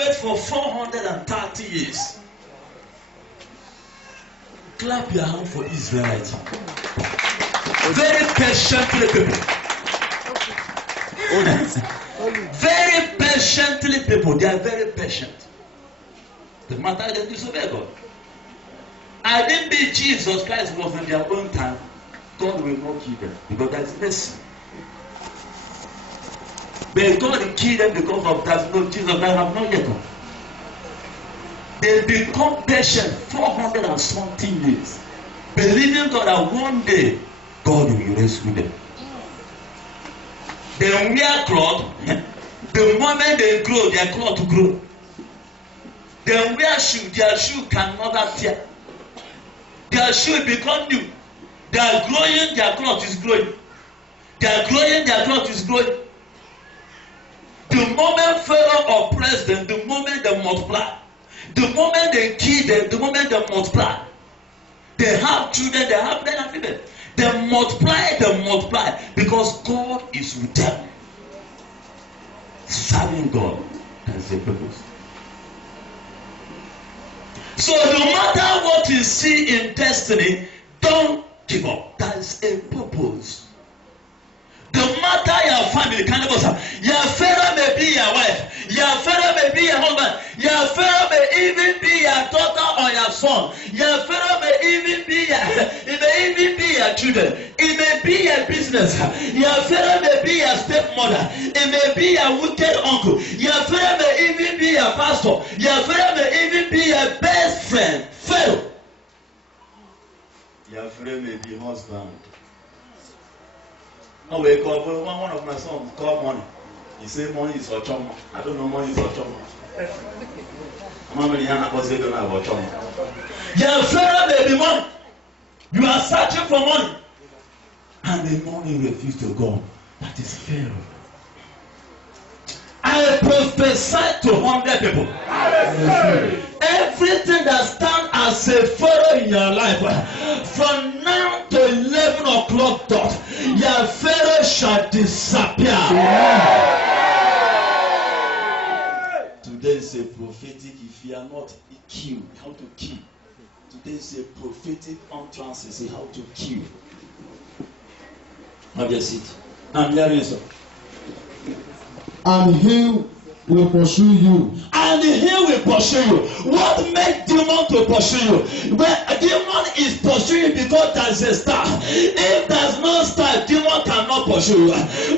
wait for 430 years. Clap your hand for Israelites. Very patiently people. Very patiently people. They are very patient. The matter they disobey God. I didn't be Jesus Christ was in their own time. God will not kill them because there is mercy. But God kill them because of that. No, Jesus Christ have not yet come. They become patient 400 and something years, believing God that one day God will rescue them. They wear cloth. The moment they grow, their cloth grow. They wear shoe. Their shoe can never tear. Their shoe become new. They are growing. Their cloth is growing. They are growing. Their cloth is growing. The moment Pharaoh oppressed them, the moment they multiply. The moment they kill them, the moment they multiply, they have children, they have men and women. They multiply because God is with them. Serving God, that's the purpose. So no matter what you see in destiny, don't give up. That's a purpose. No matter your family, your Pharaoh may be your wife, your Pharaoh may be your husband, your Pharaoh may even be your daughter or your son, your Pharaoh may even be your children, it may be your business, your Pharaoh may be your stepmother, it may be your wicked uncle, your Pharaoh may even be your pastor, your Pharaoh may even be your best friend, Pharaoh. Your Pharaoh may be husband. No, wake up. One of my sons called money. He said money is for choma. I don't know money is for choma. Your Pharaoh may be money. You are searching for money. And the money refused to go. That is Pharaoh. I prophesy to 100 people. Everything that stands as a Pharaoh in your life, from now to 11 o'clock dot, your Pharaoh shall disappear. Today is a prophetic. If you are not killed, how to kill. Today is a prophetic entrance. You see how to kill. Have your seat. I'm hearing so. And he will pursue you. And he will pursue you. What makes demon to pursue you? When a demon is pursuing because there's a star. If there's no star, demon cannot pursue you.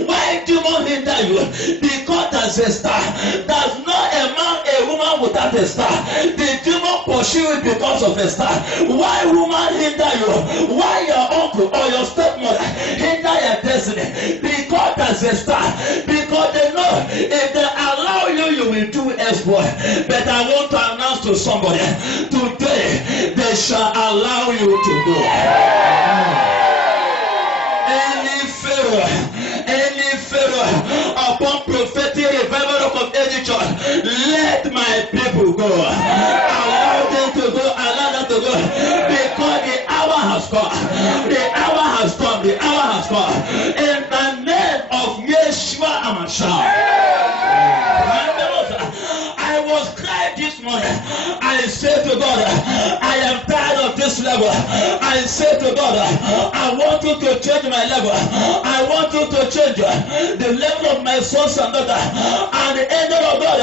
Why demon hinder you? Because there's a star. There's not a man, a woman without a star. The demon pursue you because of a star. Why woman hinder you? Why your uncle or your stepmother hinder your destiny? Because there's a star. Because they know if they allow you, you will do exploit. But I want to announce to somebody today they shall allow you to go. Any Pharaoh upon prophetic revival of any church, let my people go. Allow them to go. Allow them to go. Because the hour has come. The hour has come. The hour has come. In the name of Yeshua HaMashiach. I was crying this morning. I said to God, I am tired of this level. I said to God, I want you to change my level. I want you to change the level of my sons and daughters. And the angel of God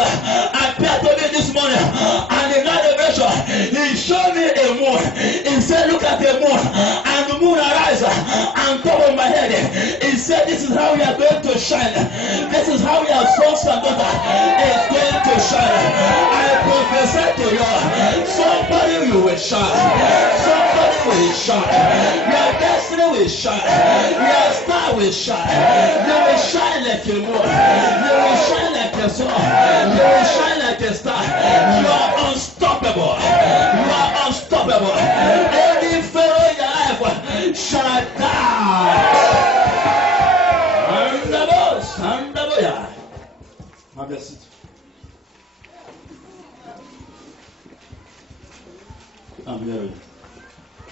appeared to me this morning. And in that dimension, he showed me a moon. He said, look at the moon. And the moon arise on top of my head. He said, this is how we are going to shine. This is how your sons and daughters is going to shine. I prophesy to you, somebody you will shine. Somebody will shine. Your destiny will shine. Your star will shine. You will shine like a moon. You will shine like a sun. You will shine like a star. You are unstoppable. You are unstoppable. Any Pharaoh in your life shall die. Have your seat.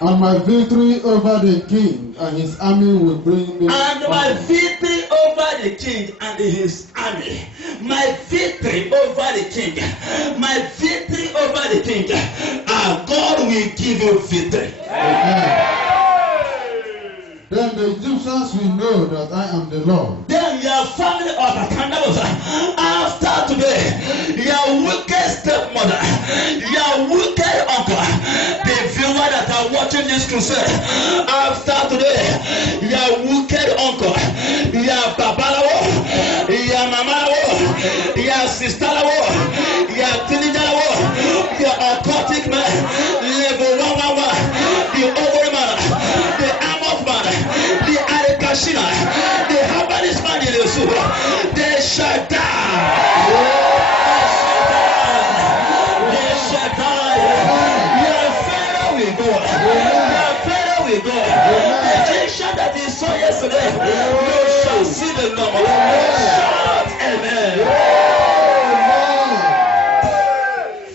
And my victory over the king and his army will bring me. And my victory over the king and his army army, my victory over the king, my victory over the king, God will give you victory. Amen. Then the Egyptians will know that I am the Lord. Then your family of after today, your wicked stepmother, your wicked uncle, the viewer that are watching this crusade, after today, your wicked uncle, your babalawo, your mamalawo, your sisterlawo, your teenagerlawo, your occultic man, level 111, the ovary man, the amok man, the Arekashina, the Habanis man in the soup, they shall die. They shall die. Your father will go. Your father will go. The Egyptian that he saw yesterday, you shall see the number. Shout amen.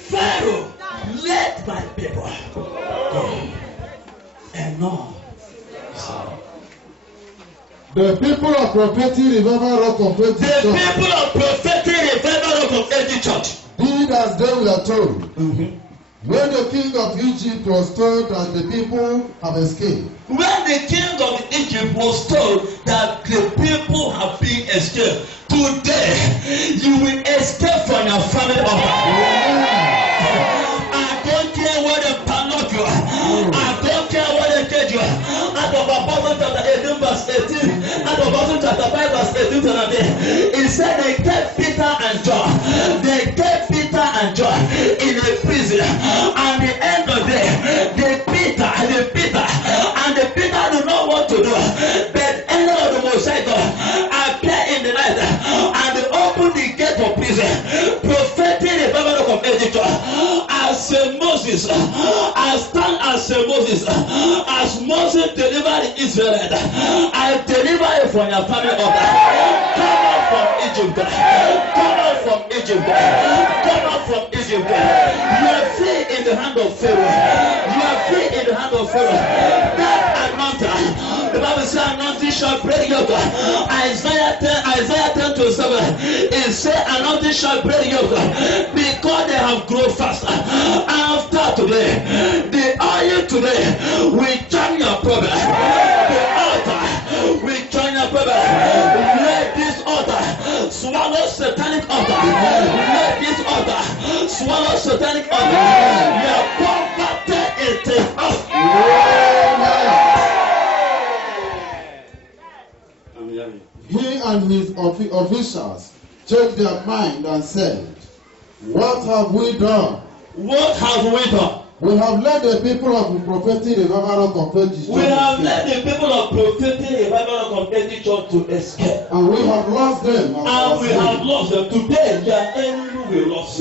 Pharaoh, let my people go. And now, the people of prophetic revival rock of faith the church people of prophetic revival rock of faith church did as they were told. When the king of Egypt was told that the people have escaped, when the king of Egypt was told that the people have been escaped, today you will escape from your family altar. I don't care what the padlock you are. I don't care what they get you. Out of Apostle chapter 18 verse 18, out of Apostle chapter 5 verse 18 to 19, it said they kept Peter and John. They kept Peter and John in a prison. And the end of the day, the Peter and the Peter do not want to do. But angel of the Most High God appear in the night and they open the gate of prison. Prophetic revival of Egypt. As Moses, as stand as Moses, as Moses delivered the Israelite, I deliver you from your family order. Come out from Egypt. Come out from Egypt. Come out from Egypt. You are free in the hand of Pharaoh. You are free in the hand of Pharaoh. That anointing, the Bible says, anointing shall break yoke. Isaiah 10 to 7. It says, anointing shall break yoke because they have grown faster. After today, the oil today will turn your problem. The altar will turn your problem. Let this altar swallow satanic altar. Let this altar swallow satanic altar. Your poverty is taken off. he and his officials changed their mind and said, what have we done? What have we done? We have led the people of the prophetic revival of faith We have led the people of prophetic revival of faith church to escape. and we have lost them. And we have lost them. Today, their enemy will lost.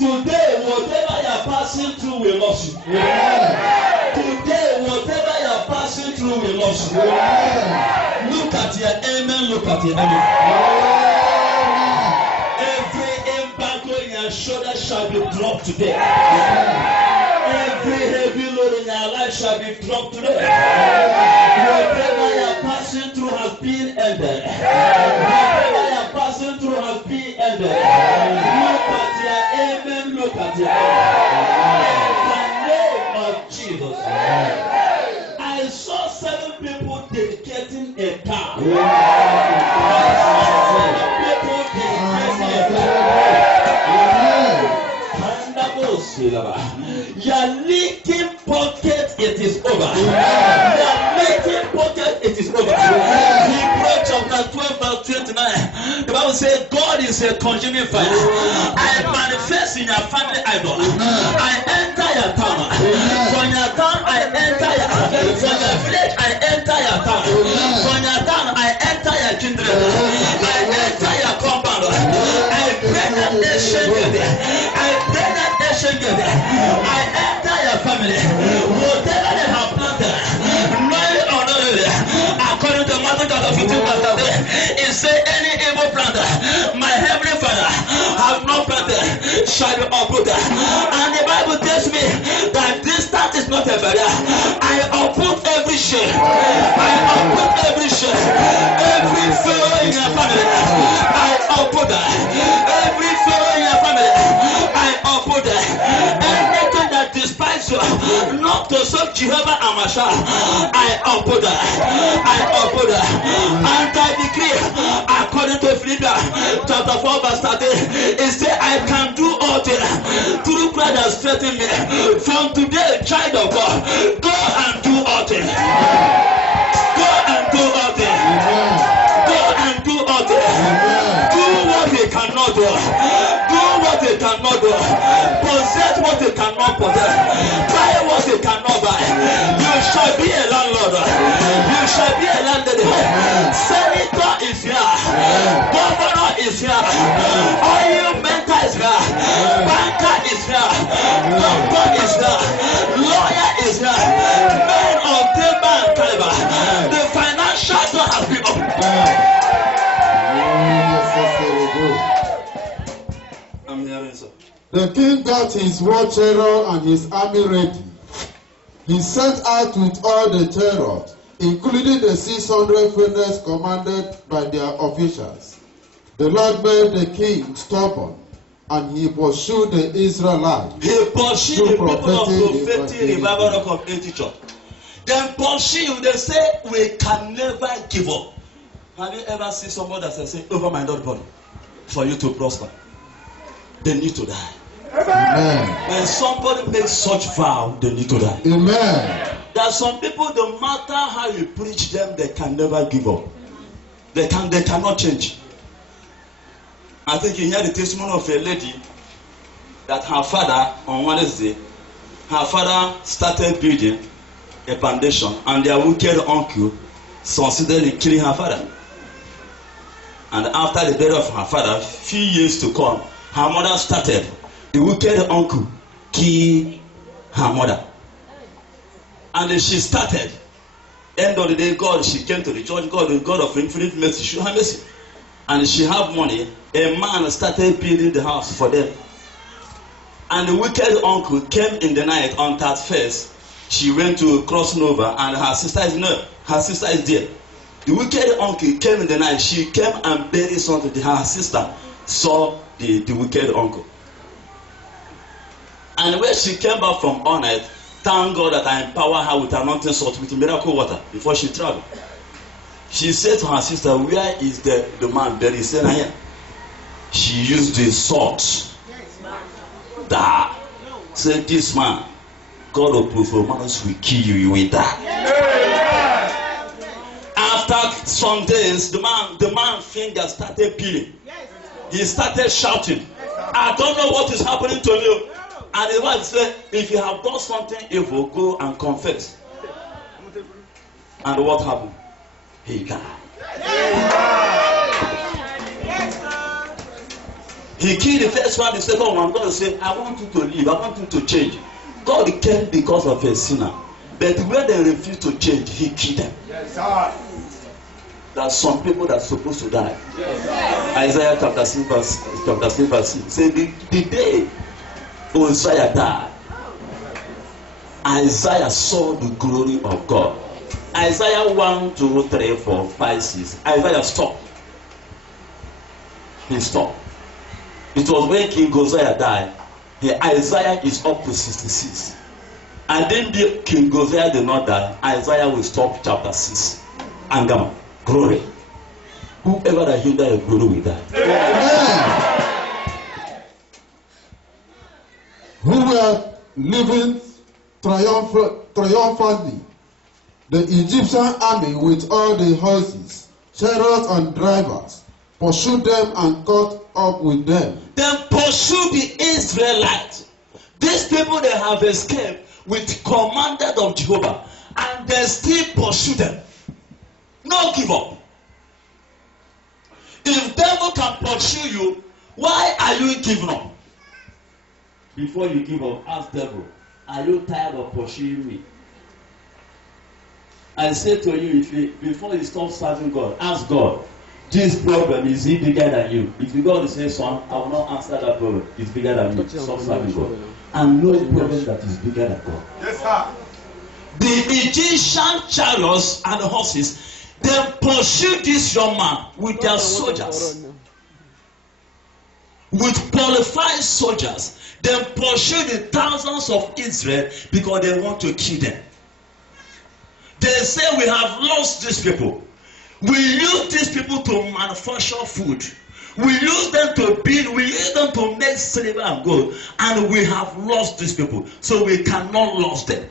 Today, whatever you are passing through will lost you. Today, whatever you are passing through will lost you. Look at your amen. Look at your amen. Every embargo in your shoulder shall be dropped today. Every heavy load in your life shall be dropped today. Whatever you are passing through has been ended. Whatever you are passing through has been ended. Look at your amen. Look at your amen. In the name of Jesus. I saw 7 people dedicating a car. I saw 7 people dedicating a car. Your leaking pocket, it is over. Your leaking pocket, it is over. Hebrews chapter 12 verse 29. The Bible says God is a consuming fire. I manifest in your family idol. I enter your town. From your town I enter your house. From your village I enter your town. From your town I enter your children. I enter your compound. I break that nation together. I break that nation together. I enter your family. Whatever they have planted, knowing or not knowing, according to Matthew chapter 15 verse 3, it says any evil planter, my heavenly Father have not planted, shall be uprooted. And the Bible tells me that distance is not a barrier. I uproot every shame. I uproot every shame. Every Jehovah Amasha, I uphold her. I uphold her. And I decree, according to Philippians chapter 4 verse 13, it says, I can do all things through Christ that strengthens me. From today, child of God, go and do all things. Go and do all things. Go and do all things. Do what they cannot do. Do what they cannot do. Possess what they cannot possess. Buy what they cannot buy. You shall be a landlord. You shall be a landlady. Senator is here. Governor is here. Oil mentor is here. Banker is here. Doctor is here. Lawyer is here. Men of Timber and Caliber. The financial door has been opened. I'm hearing so. The king got his war chariot and his army ready. He set out with all the chariots, including the 600 furnaces commanded by their officials. The Lord made the king stubborn, and he pursued the Israelites. He pursued the people of prophetic revival rock of 80 church. Then pursue, they say, we can never give up. Have you ever seen somebody that says, over my dead body, for you to prosper? They need to die. Amen. When somebody makes such vow, they need to die. Amen. There are some people, no matter how you preach them, they can never give up. They cannot change. I think you hear the testimony of a lady that her father, on Wednesday, her father started building a foundation, and their wicked uncle succeeded in killing her father. And after the death of her father, few years to come, her mother started. The wicked uncle killed her mother. And then she started. End of the day, God, she came to the church. God, the God of infinite mercy, show her mercy. And she had money. A man started building the house for them. And the wicked uncle came in the night on that first. She went to crossing over, and her sister is no. Her sister is there. The wicked uncle came in the night. She came and buried something. Her sister saw the wicked uncle. And when she came back from all night, thank God that I empower her with anointing salt, with miracle water, before she traveled. She said to her sister, where is the man buried? He said, here. She used the salt. That said, this man, God of performance will kill you, you will die. After some days, the man finger started peeling. He started shouting, I don't know what is happening to you. And the wife said, if you have done something evil, go and confess. And what happened? He died. He killed the first one, the second one. I'm going to say, I want you to live, I want you to change. God came because of a sinner. But when they refuse to change, he killed them. Yes, sir. There are some people that are supposed to die. Yes, Isaiah chapter 6 verse 6 say the day Uzziah died, Isaiah saw the glory of God. Isaiah 1, 2, 3, 4, 5, 6. Isaiah stopped. He stopped. It was when King Uzziah died. Isaiah is up to 66. And then King Uzziah did not die. Isaiah will stop chapter 6. And come, glory. Whoever that hinder your glory will die. Amen. Who were living triumphantly. The Egyptian army with all the horses, chariots and drivers pursued them and caught up with them. Then pursue the Israelites. These people, they have escaped with commanded of Jehovah, and they still pursue them. No give up. If devil can pursue you, why are you giving up? Before you give up, ask devil, are you tired of pursuing me? I say to you, before you stop serving God, ask God, this problem, is it bigger than you? If you God say, son, I will not answer that problem. It's bigger than you. Stop serving God. And no problem that is bigger than God. Yes, sir. The Egyptian chariots and horses, they pursued this young man with their soldiers. With qualified soldiers. They pursued the thousands of Israel because they want to kill them. They say we have lost these people. We use these people to manufacture food. We use them to build, we use them to make silver and gold, and we have lost these people, so we cannot lose them.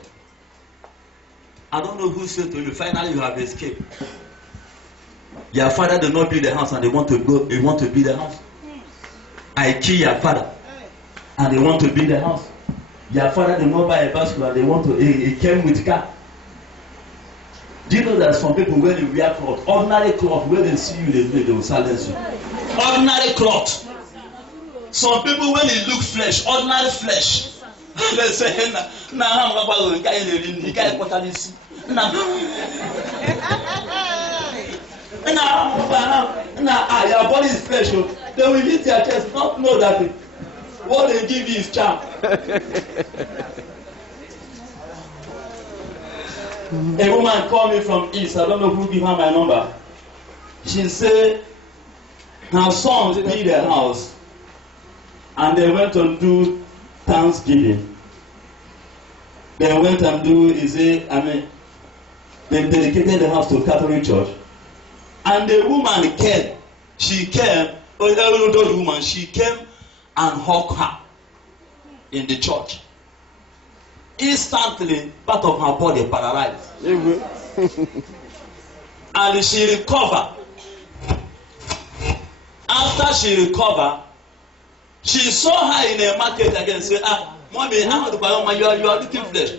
I don't know who said to you, finally you have escaped. Your father did not build the house and they want to build the house. I kill your father and they want to build the house. Your father did not buy a bicycle and they want to, he came with car. Do you know that some people when they wear cloth, ordinary cloth, when they see you, they will silence you. Ordinary cloth. Some people when they look flesh, ordinary flesh. They say, nah, your body is flesh. They will hit your chest, not know that what they give you is charm. A woman called me from East. I don't know who gave her my number. She said her son built a house and they went to do Thanksgiving. They went and they dedicated the house to Catholic Church. And the woman came. She came and hugged her in the church. Instantly, part of her body paralyzed. And she recovered. After she recovered, she saw her in a market again and said, Mommy, I want to buy you are looking flesh.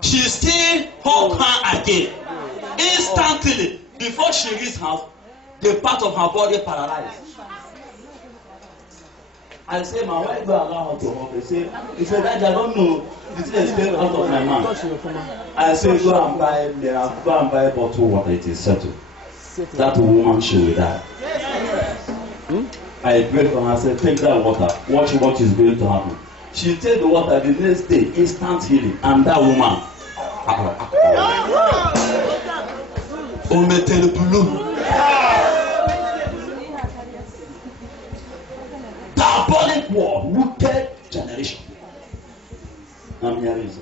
She still hugged her again. Instantly, before she reached house, the part of her body paralyzed. I say, my wife don't allow her to hug. He said, I don't know. This is still out of my mouth. I say, go and buy a bottle of water. It is settled. That woman she will die. I prayed for her. I said, take that water. Watch what is going to happen. She take the water. The next day, instant healing. And that woman. Diabolic war, wicked generation. I'm hearing it.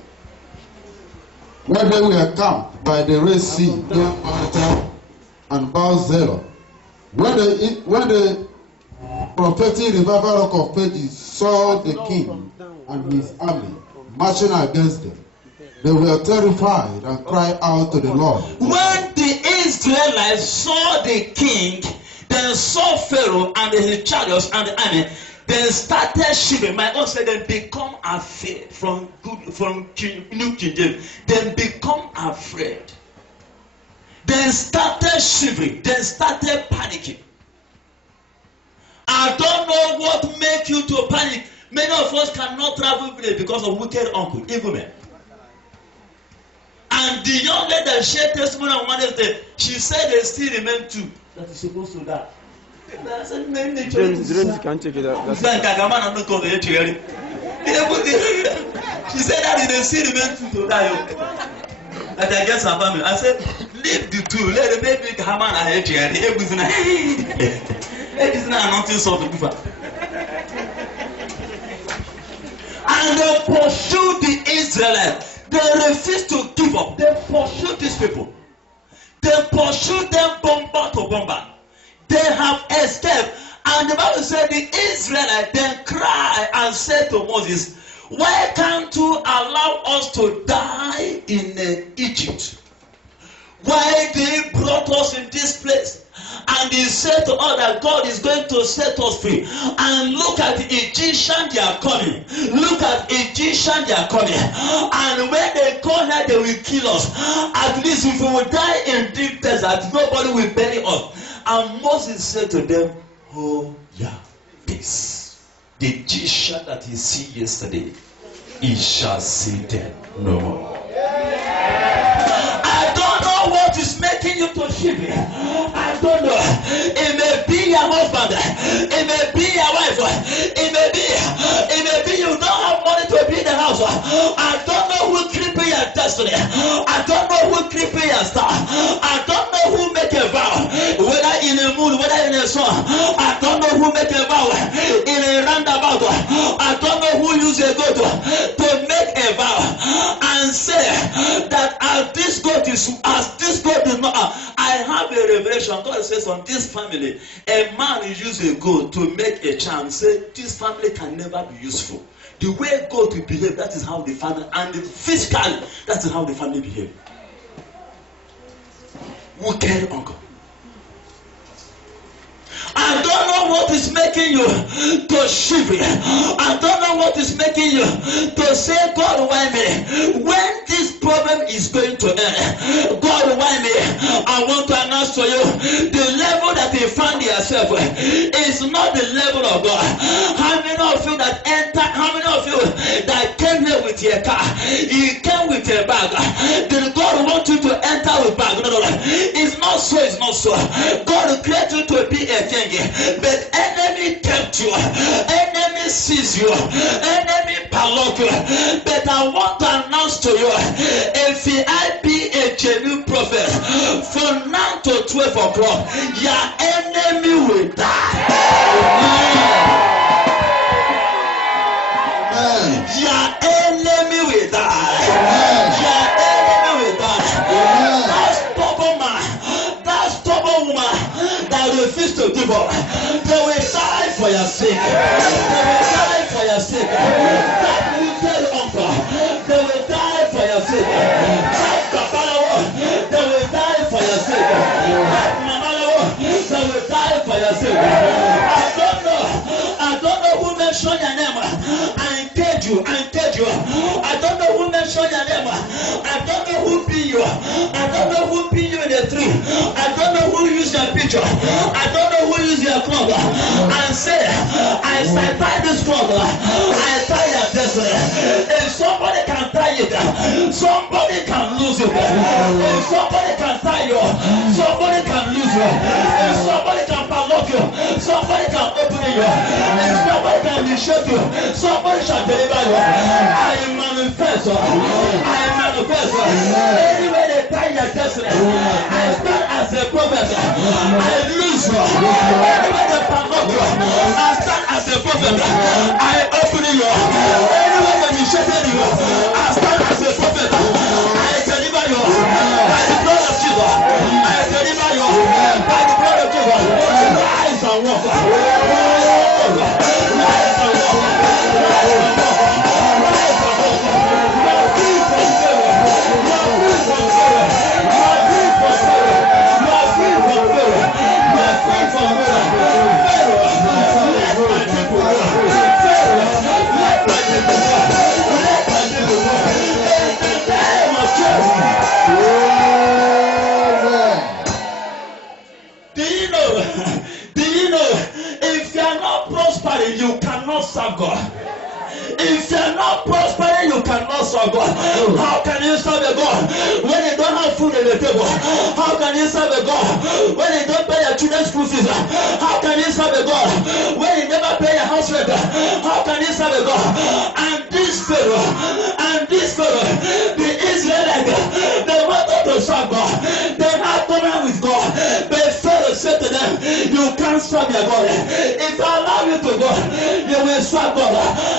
When they were camped by the Red Sea near Malta and Baal-Zerah, when the prophetic revival rock of Pages saw the king and his army marching against them, they were terrified and cried out to the Lord. When the Israelites saw the king, they saw Pharaoh and his chariots and the army, they started shivering. My own said they become afraid from New King James. They become afraid. They started shivering. They started panicking. I don't know what make you to panic. Many of us cannot travel because of wicked uncle, evil men. And the young lady that shared testimony on Wednesday, she said they still remain two that is supposed to die. I said, Dreams can't take it out. She said that they still remain two to die. And I guess her family. I said, leave the two. Let them make Haman and H.R. Everything nothing sort of different. And they pursued the Israelites. They refused to give up. They pursued these people. They pursued them bomber to bomber. They have escaped. And the Bible said the Israelites then cried and said to Moses, why can't you allow us to die in Egypt? Why they brought us in this place? And he said to us that God is going to set us free. And look at the Egyptians, they are coming. Look at Egyptians, they are coming. And when they come here, they will kill us. At least if we will die in deep desert, nobody will bury us. And Moses said to them, oh yeah, peace. The Egyptian that he see yesterday, he shall see them no more. I don't know what is making you to shiver. I don't know. It may be your husband. It may be your wife. It may be you don't have money to build a house. I don't know who creeping your destiny. I don't know who creeping your star. I don't know who make a vow. Whether in a moon, whether in a sun. I don't know who make a vow in a roundabout. I don't know who use a goat to make a vow and say that as this goat is God is not. I have a revelation. God says on this family, a man used a goat to make a charm. Say this family can never be useful. The way God will behave, that is how the family, and physically, that is how the family behave. Wicked uncle. I don't know what is making you to shiver. I don't know what is making you to say, God, why me? When this problem is going to end, God, why me? I want to announce to you, the level that you find yourself is not the level of God. How many of you that enter, how many of you that came here with your car, you came with your bag, did God want you to enter with bag? No. It's not so, it's not so. God created you to be a thing. But enemy tempt you, enemy sees you, enemy block you. But I want to announce to you, if I be a genuine prophet, from now to 12 o'clock, your enemy will die. Amen. Your enemy will die. Amen. Your enemy will die. Amen. That stubborn man, that stubborn woman that refused to give up, they will die for your sake. They will die for your sake. That wicked uncle, they will die for your sake. That babalawo, they will die for your sake. That mamalawo, they will die for your sake. I don't know who mentioned your name. I engage you. I don't know who mentioned your name. I don't know who beat you. I don't know who beat you in the tree. I don't know who used your picture. I don't know who used your cloth. And say, I tie this cloth. I tie your destiny. If somebody can tie it, somebody can lose it. If somebody can tie you, somebody can lose you. If somebody can padlock you, somebody can open you. If somebody can reshape you, somebody shall deliver you. I manifest. Anyway they tie your destiny, I stand as a prophet. I lose you. Anyway they padlock you, I stand as a prophet. I open you. Anyway they reshape you, I stand as a prophet. I deliver you by the blood of Jesus. I deliver you by the blood of Jesus. Rise and walk. Rise and walk. You cannot serve God. If you are not prospering, you cannot serve God. How can you serve a God when you don't have food on the table? How can you serve a God when you don't pay your children's school fees? How can you serve a God when you never pay your house rent? How can you serve a God? And this Pharaoh, the Israelites, they wanted to serve God. They had covenant with God. But Pharaoh said to them, you can't serve your God. If I allow you to go, you will serve God.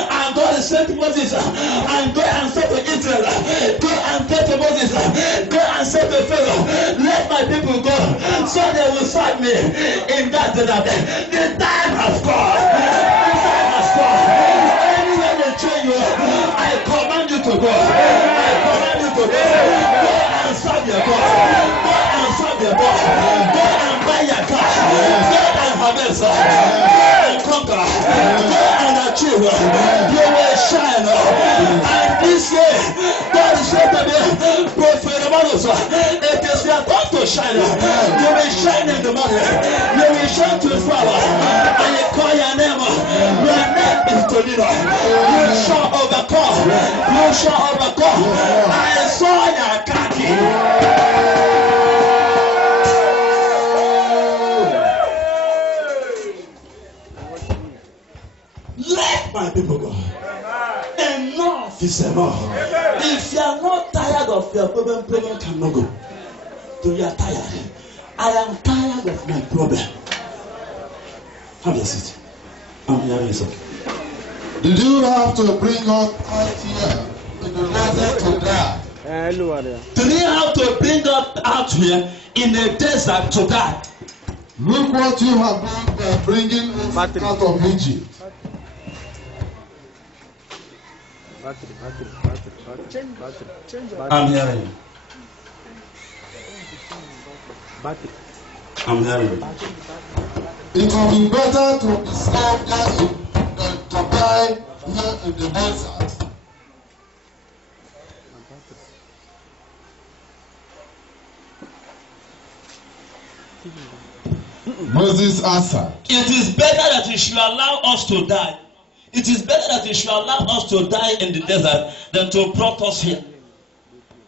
And God said to Moses, and go and say to Israel, go and say to Moses, go and say to Pharaoh, let my people go, so they will serve me in that desert. The time has come. The time has come. Anywhere they train you, I command you to go. I command you to go. Go and serve your God. Go and serve your God. Go and buy your car. Go and harvest. Go and conquer. Go and achieve. You will shine. And this year, God said to me, Prophet Romanos, it is your time to shine. You will shine in the morning. You will shine to flower. And you call your name. Your name is Tonino. You shall overcome. You shall overcome. I saw your khaki. Let my people go. Enough is enough. If you are not tired of your problem cannot go. So you are tired. I am tired of my problem. Have a seat. I'm hearing something. Did you have to bring us out here in the desert to die? Hello there. Three have to bring up out here in the desert to die. Look what you have done by bringing us Battery. out of Egypt. Battery. I'm hearing you. Battery. I'm hearing you. It will be better to be served there than to die here in the desert. Moses answered, It is better that you should allow us to die. It is better that you should allow us to die in the desert than to brought us here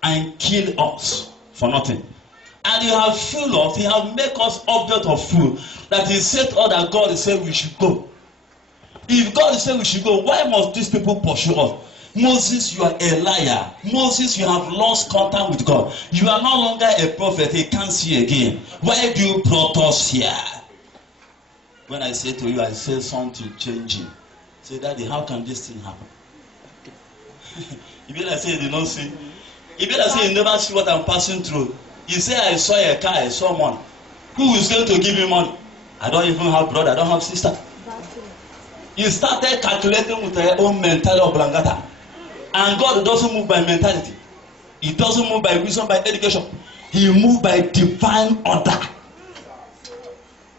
and kill us for nothing. And you have filled us, you have made us object of food. That he said to us that God is saying we should go. If God is saying we should go, why must these people pursue us? Moses, you are a liar. Moses, you have lost contact with God. You are no longer a prophet. He can't see again. Why do you brought us here? When I say to you, I say something changing. Say, Daddy, how can this thing happen? You better say you did not see. You better say you never see what I'm passing through. You say I saw a car, I saw money. Who is going to give me money? I don't even have brother, I don't have sister. You started calculating with your own mentality of Blangata. And God doesn't move by mentality. He doesn't move by wisdom, by education. He moves by divine order.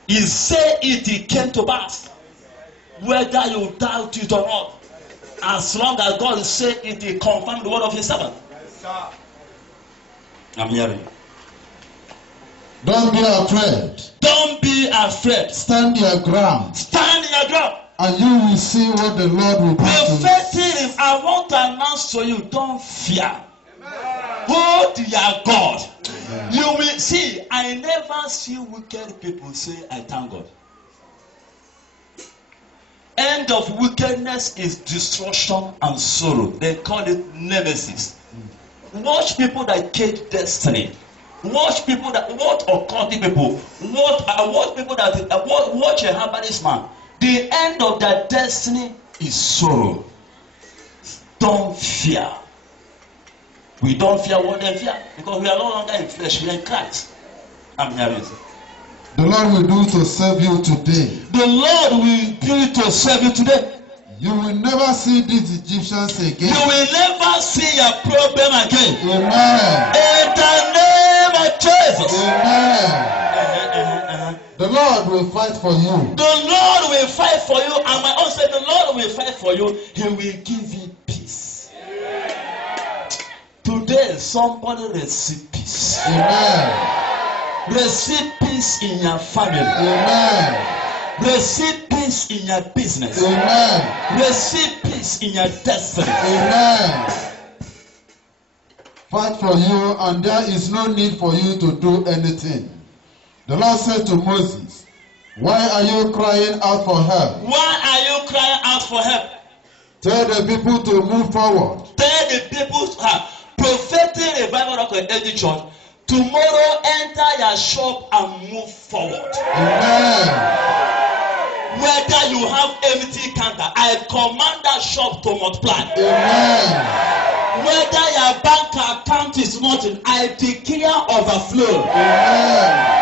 He said it, it came to pass. Whether you doubt it or not. As long as God said it, he confirmed the word of his servant. I'm hearing. don't be afraid. Don't be afraid. Stand your ground, Stand in your ground. and you will see what the Lord will do The to you. first thing I want to announce to you, don't fear. Hold your God. You will see, I never see wicked people say, I thank God. End of wickedness is destruction and sorrow. They call it nemesis. Watch people that cage destiny. Watch people that occult people. Watch people that watch a herbalist man. The end of their destiny is sorrow. Don't fear. We don't fear what they fear because we are no longer in flesh, we are in Christ. I'm hearing you. The Lord will do to serve you today. The Lord will do to serve you today. You will never see these Egyptians again. You will never see your problem again. Amen. In the name of Jesus. Amen. The Lord will fight for you. The Lord will fight for you. And my own said, the Lord will fight for you. He will give you peace. Today, somebody receive peace. Amen. Receive peace in your family. Amen. Receive peace in your business. Amen. Receive peace in your destiny. Amen. Fight for you, and there is no need for you to do anything. The Lord said to Moses, why are you crying out for help? Why are you crying out for help? Tell the people to move forward. Tell the people, prophetic revival of the early church. Tomorrow, enter your shop and move forward. Amen. Whether you have empty counter, I command that shop to multiply. Amen. Whether your bank account is nothing, I declare overflow. Amen.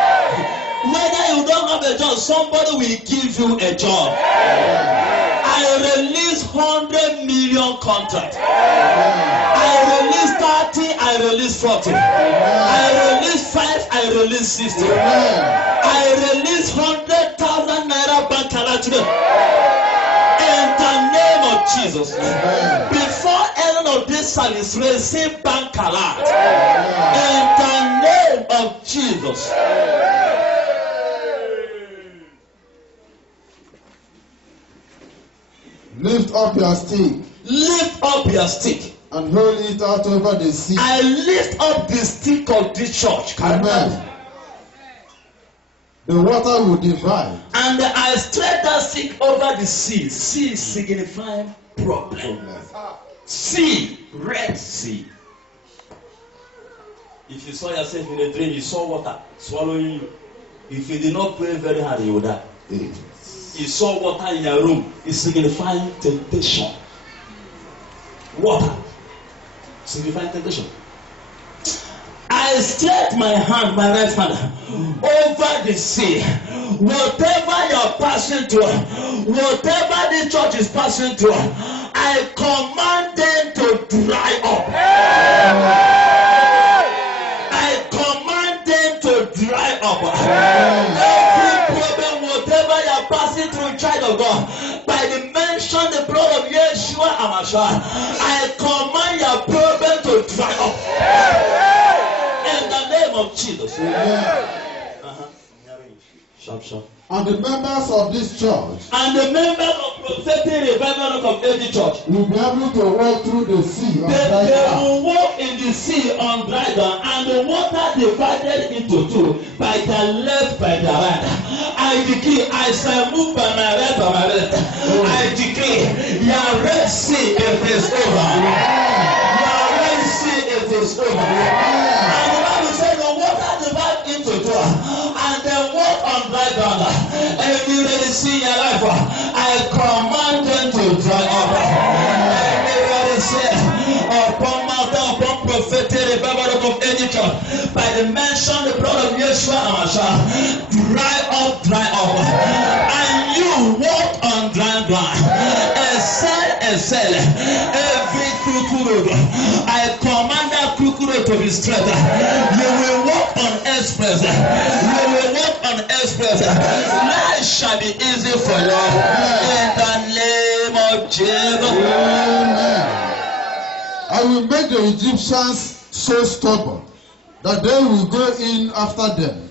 Whether you don't have a job, somebody will give you a job. I release 100 million contract. I release 30, I release 40. I release 5, I release 60. I release 100,000 naira bank alert today. In the name of Jesus. Before any of this service, receive bank alert. In the name of Jesus. Lift up your stick Lift up your stick. and hold it out over the sea. I lift up the stick of this church. Amen. The water will divide. And I spread that stick over the sea. Sea signifying problem. Sea, Red Sea. If you saw yourself in a dream, you saw water swallowing you. If you did not pray very hard, you would die. You saw water in your room. It's signifying temptation. Water signifying temptation. I stretch my hand, my right hand, over the sea. Whatever you're passing through, whatever the church is passing through, I command them to dry up. I command them to dry up. Every problem, whatever you're passing through, child of God, by the mention the blood of Yeshua HaMashiach, I command your problem to dry up. In the name of Jesus. Sharp. And the members of this church And the members of Prophetic Revival of Age Church, will be able to walk through the sea on dry they ground. will walk in the sea on dry ground, and the water divided into two, by the left, by the right. I decree, I shall move by my right, by my left. I decree, your Red Sea, it is over. Your Red Sea, it is over. And the Bible says the water divided into two, and they walk on dry ground. Every Red Sea in your life, I command them to dry up. Every Red Sea upon mountain, upon Prophetic Revival of Age Church, by the mention the blood of Yeshua HaMashiach, dry up. And you walk on dry ground. Excel. Every crooked road, I command that crooked road to be straight. You will walk on express. Life shall be easy for you. In the name of Jesus. Amen. I will make the Egyptians so stubborn that they will go in after them,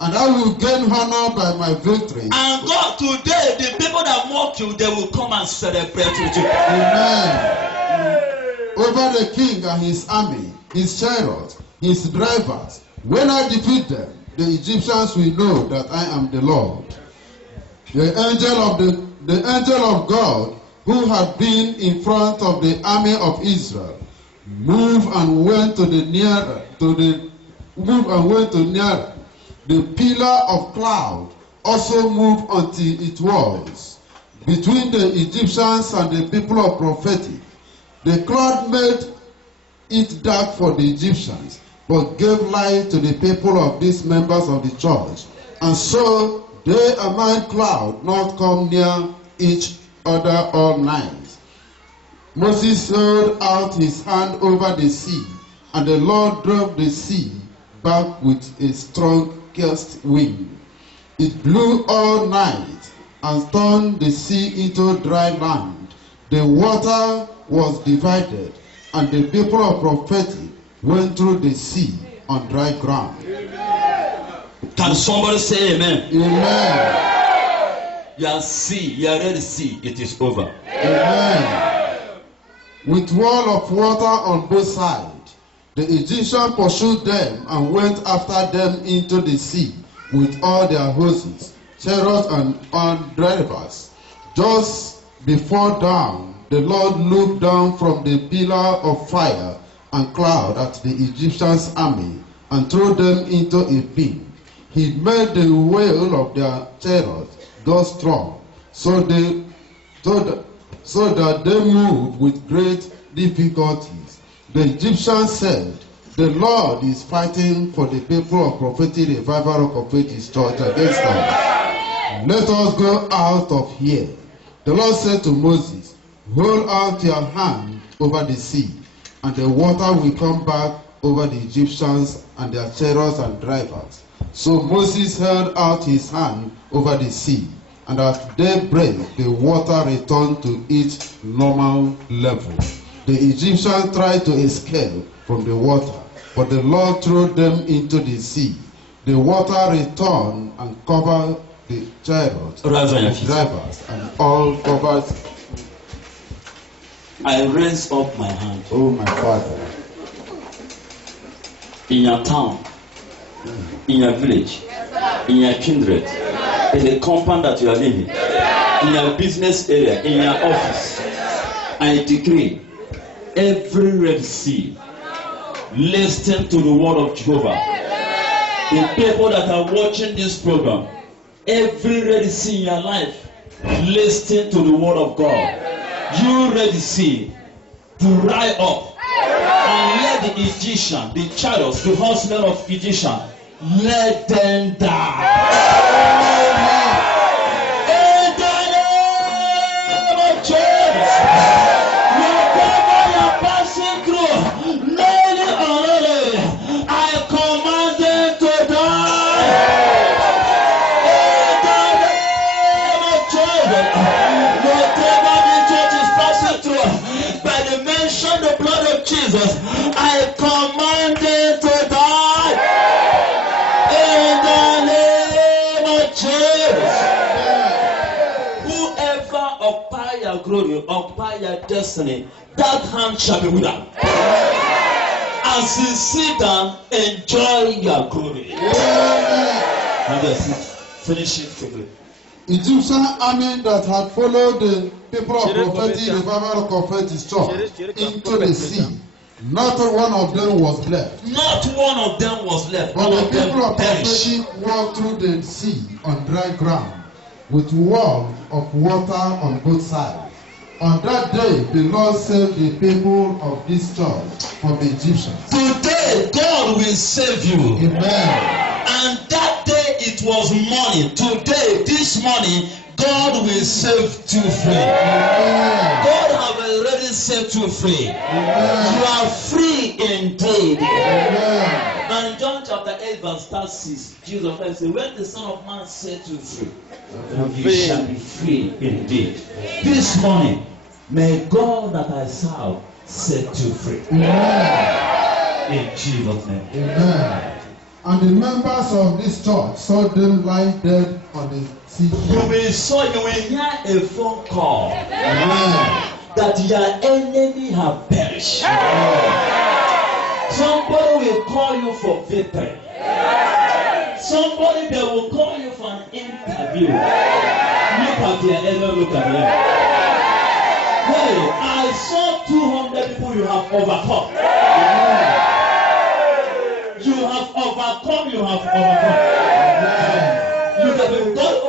and I will gain honor by my victory. And God, today, the people that mock you, they will come and celebrate with you. Amen. Over the king and his army, his chariots, his drivers, when I defeat them, the Egyptians will know that I am the Lord. The angel of God, who had been in front of the army of Israel, moved and went to nearer. The pillar of cloud also moved until it was between the Egyptians and the people of Prophetic. The cloud made it dark for the Egyptians, but gave light to the people of these members of the church. And so they and my cloud not come near each other all night. Moses held out his hand over the sea, and the Lord drove the sea back with a strong gust wind. It blew all night and turned the sea into dry land. The water was divided, and the people of Prophetic went through the sea on dry ground. Can somebody say amen? Amen. Your sea, your Red Sea, it is over. Amen. With wall of water on both sides, the Egyptians pursued them and went after them into the sea with all their horses, chariots, and drivers. Just before dawn, the Lord looked down from the pillar of fire and cloud at the Egyptians' army and threw them into a pit. He made the wheel of their chariots go strong, so that they moved with great difficulties. The Egyptians said, "The Lord is fighting for the people of Prophetic Revival of Age Church against us. Let us go out of here." The Lord said to Moses, "Hold out your hand over the sea, and the water will come back over the Egyptians and their chariots and drivers." So Moses held out his hand over the sea, and at daybreak the water returned to its normal level. The Egyptians tried to escape from the water, but the Lord threw them into the sea. The water returned and covered the chariots, the drivers, and all covered. I raise up my hand. Oh, my Father. In your town, in your village, in your kindred, in the compound that you are living, in your business area, in your office, I decree every Red Sea, listen to the word of Jehovah. The people that are watching this program, every Red Sea in your life, listen to the word of God. You Red Sea, dry up and let the Egyptian, the chariots, the horsemen of Egyptian, let them die. In the name of Jesus, whatever you're passing through, knowingly or unknowingly, I command them to die. In the name of Jesus, whatever the church is passing through, by the mention of the blood of Jesus, I command them to die. In the name of Jesus. Whoever occupy your glory, occupy your destiny, that hand shall be withered. As you sit down, enjoy your glory. And that's it. Finish it quickly. Egyptian army that had followed the people of prophetic revival prophetic church into the sea. Not one of them was left. Not one of them was left. But All the of them people of perished. prophetic walked through the sea on dry ground with wall of water on both sides. On that day, the Lord saved the people of this church from the Egyptians. Today, God will save you. Amen. And that day it was morning. Today, this morning, God will save you free. Amen. God have already set you free. Amen. You are free indeed. Amen. And John chapter 8 verse 36, Jesus Christ said, when the Son of Man set you free, you shall be free indeed. This morning, may God that I serve set you free. Amen. In Jesus' name. Amen. And the members of this church saw them lie dead on the sea. You will hear a phone call Amen. that your enemy have perished. Somebody will call you for victory. Somebody they will call you for an interview. Look at your enemy, look at him. Hey, I saw 200 people you have overcome. You have overcome, you have overcome. You have been done.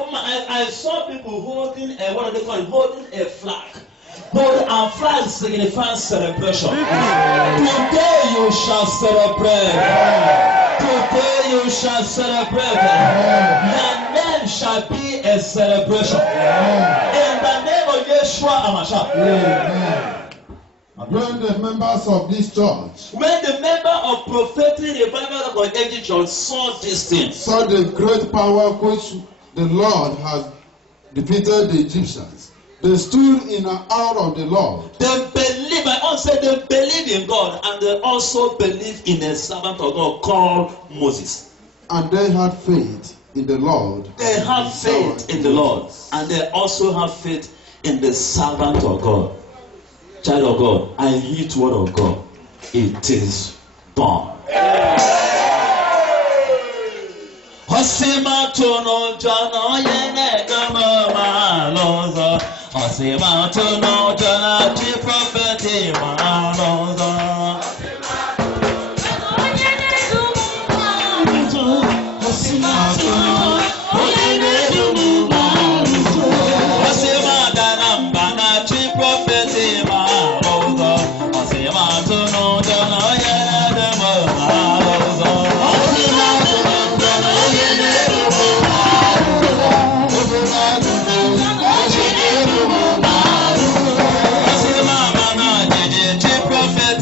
I saw people holding a, what do they call it? Holding a flag. Holding a flag signifies celebration. Today you shall celebrate. Today you shall celebrate. Your name shall be a celebration. In the name of Yeshua Amashiach. When the members of this church When the member of prophetic revival of the church saw this thing, saw the great power which the Lord has defeated the Egyptians, they stood in awe of the Lord. they believe, I also said they believe in God, and they also believe in a servant of God called Moses. And they had faith in the Lord. They have faith in the Lord, and they also have faith in the servant of God. Child of God, I hear the word of God. It is born. Osima tono jana yene gama maloza. Osima tono jana ti prophet maloza. Osima tono yene Osima dana bana ti prophet maloza. Osima tono jana yene gama maloza. Prophet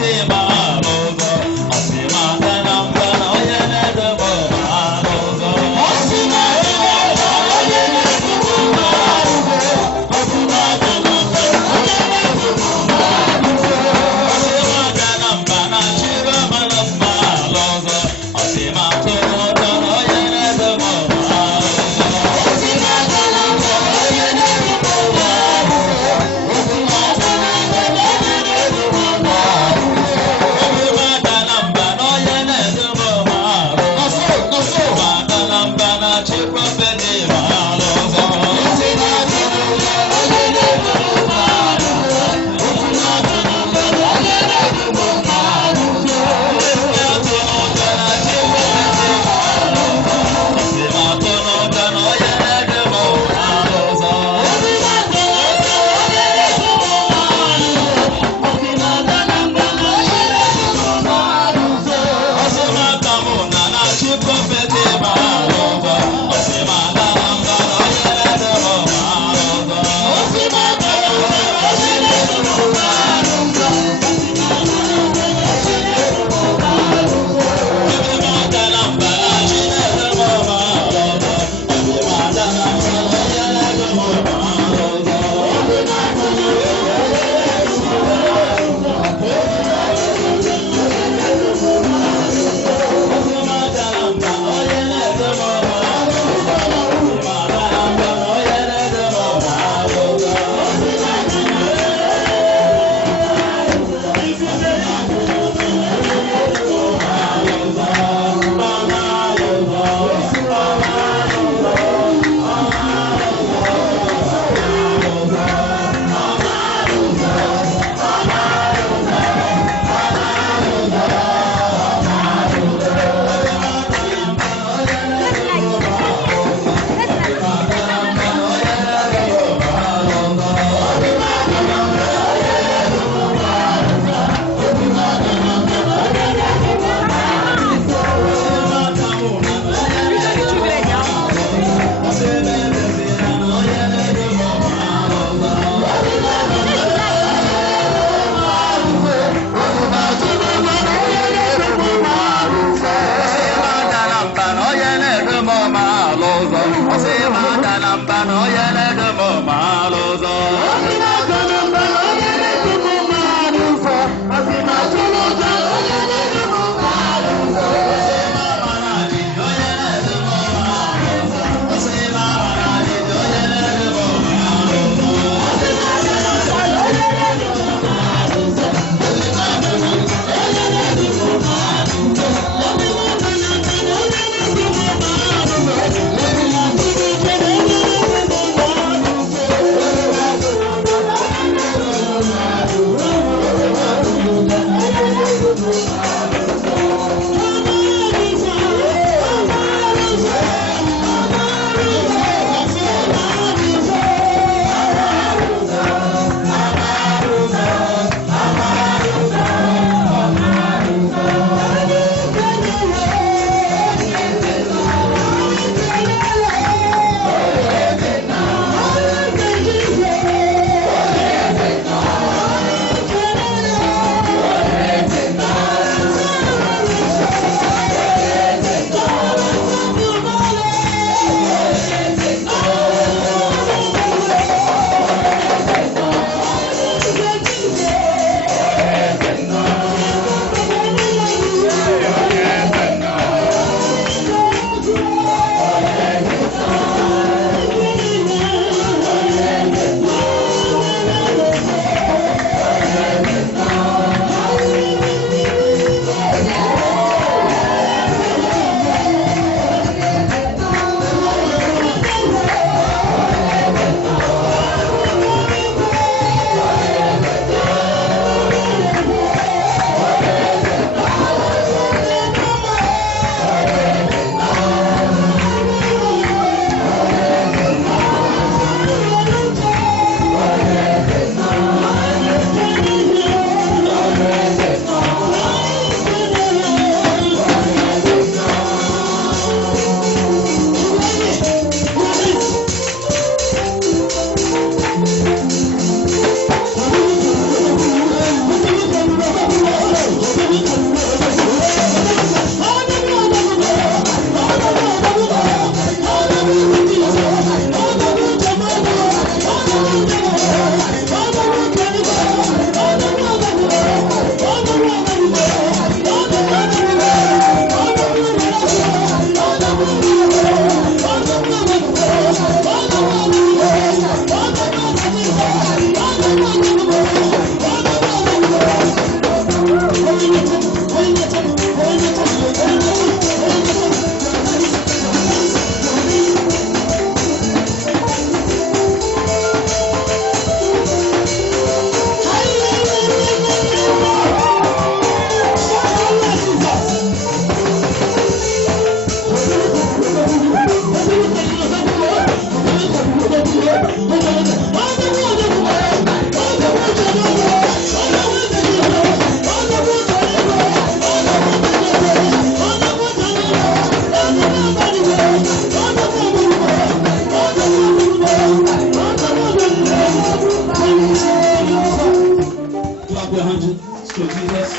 to Jesus.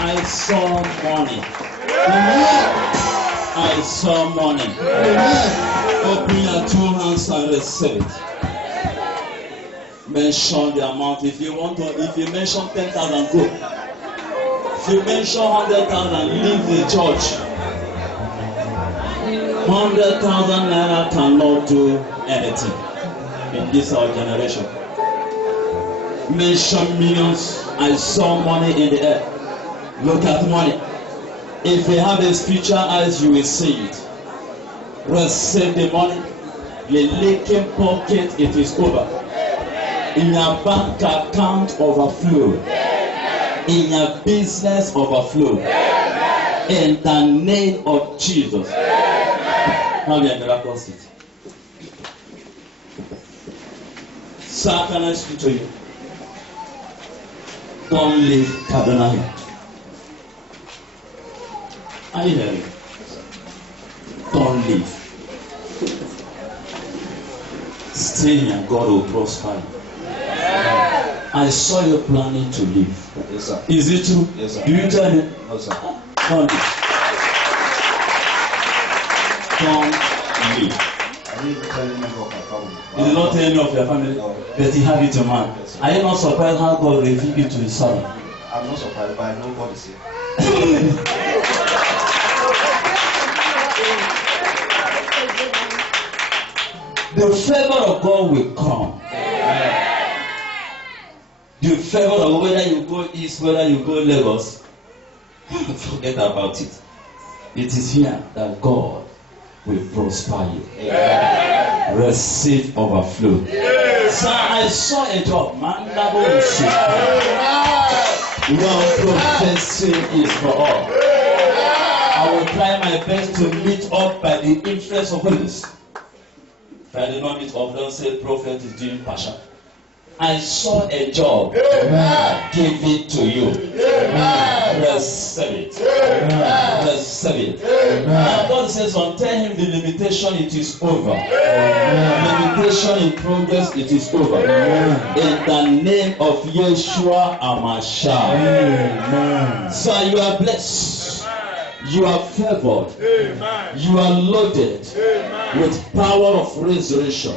I saw money. I saw money. Open your 2 hands and receive it. Mention the amount. If you mention 10,000, go. If you mention 100,000, leave the church. 100,000 naira cannot do anything in this our generation. Mention millions. I saw money in the air. Look at money. If you have a spiritual eyes, you will see it. Receive the money. The leaking pocket, it is over. In your bank account, overflow. In your business, overflow. In the name of Jesus. How do you miracle it? Sir, can I speak to you? Don't leave Kaduna here. Are you hearing? Don't leave. Stay here, God will prosper you. I saw you planning to leave. Yes, sir. Is it true? Yes, sir. Do you tell me? No, sir. Don't leave. Don't leave. I didn't tell any member of my family. You did not tell any of your family, No. but you have it in mind. Yes, sir. Are you not surprised how God revealed you to his son? I'm not surprised, but I know God is here. The favor of God will come. The favor of whether you go east, whether you go Lagos, forget about it. It is here that God will prosper you. Receive overflow. So I saw a job. Mandabo Your prophecy is for all. I will try my best to meet up by the influence of Holiness. If I do not meet up, don't say prophet is doing passion. I saw a job. Give it to you. Receive it. Receive it. And God says, tell him the limitation, it is over. Limitation in progress, it is over. In the name of Yeshua HaMashiach. So you are blessed. You are favored. You are loaded with power of resurrection.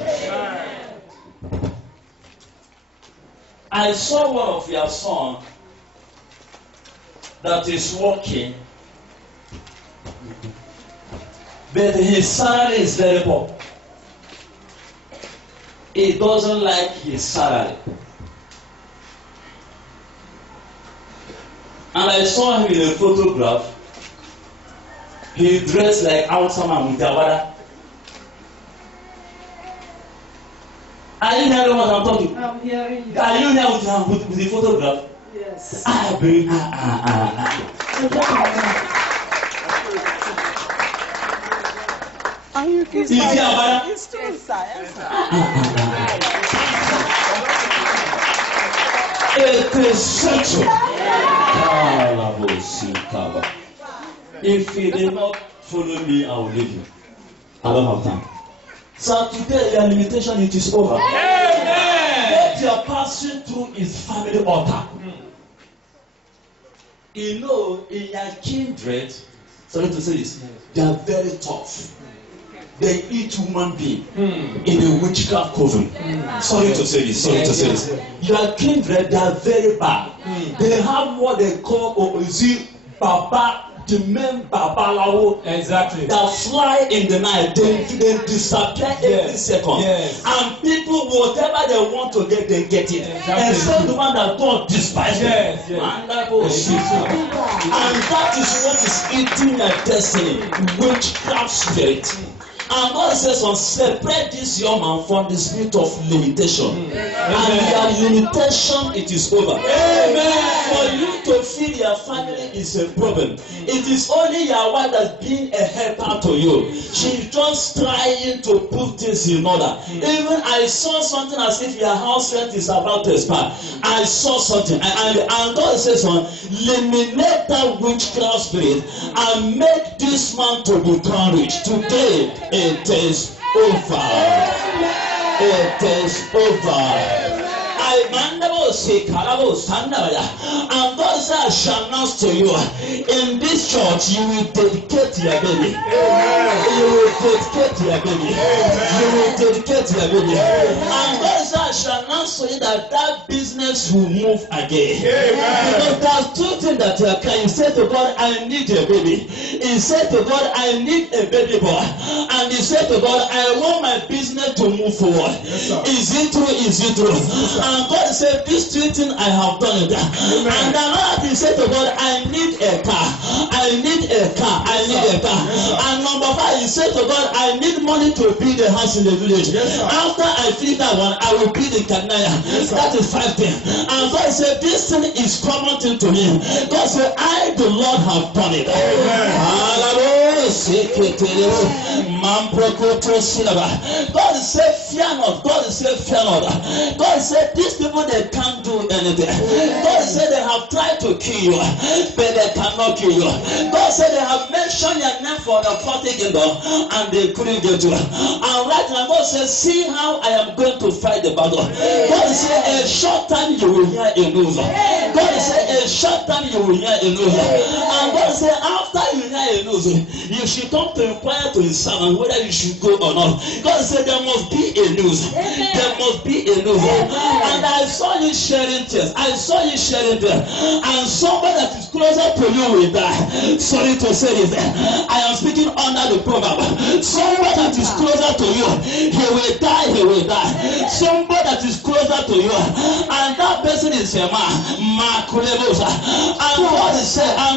I saw one of your sons that is working, but his salary is very poor. He doesn't like his salary. And I saw him in a photograph. He dressed like Outsama Mutawada. Are you hearing what I'm talking? I'm hearing you. Are you hearing with the photograph? Yes. Are you kidding? Is it Abara? It's true. Yes, sir. It is settled. If you did not follow me, I will leave you. I don't have time. So today, your limitation, it is over. What you are passing through is family altar. You know, in your kindred, sorry to say this, they are very tough. They eat human being in a witchcraft coven. Sorry to say this. Your kindred, they are very bad. They have what they call Baba. The men Babalawo Exactly. that fly in the night, they disappear every second. Yes. And people, whatever they want to get, they get it. Exactly. Except the one that God despises them. Yes, yes. And that is what is eating your destiny, witchcraft spirit. And God says, separate this young man from the spirit of limitation. And your limitation, it is over. Amen. For you to feed your family is a problem. It is only your wife that's being a helper to you. She's just trying to put things in order. Even I saw something as if your house rent is about to expire. I saw something. And God says, eliminate that witchcraft spirit and make this man to become rich. Today, it is over. It is over. I And God said, I shall announce to you, in this church, you will dedicate your baby. You will dedicate your baby. You will dedicate your baby. And God said, I shall announce to you that business will move again. Because there's two things that you can. You say to God, I need a baby. He said to God, I need a baby boy. And he said to God, I want my business to move forward. Is it true? Is it true? And God said, this two things I have done it. And another thing said to God, I need a car. I need a car. I need a car. And number 5, he said to God, I need money to build a house in the village. After I finish that one, I will build in Kanaya. That is 5 things. And God said, this thing is common thing to me. God said, I, the Lord, have done it. God said, fear not. God said, fear not. God said, these people, they can't do anything. God said, they have tried to kill you, but they cannot kill you. God said, they have mentioned your name for the 40 kingdom, and they couldn't get you. And right now, God says, see how I am going to fight the battle. God said, a short time you will hear a news. God said, a short time you will hear a news. And God said, after you hear a news, you should come to inquire to his servant whether you should go or not. God said, there must be a news. There must be a news. And I saw you sharing tears. I saw you sharing tears. And somebody that is closer to you will die. Sorry to say this. I am speaking under the proverb. Somebody that is closer to you, he will die, he will die. Somebody that is closer to you, and that person is a man. And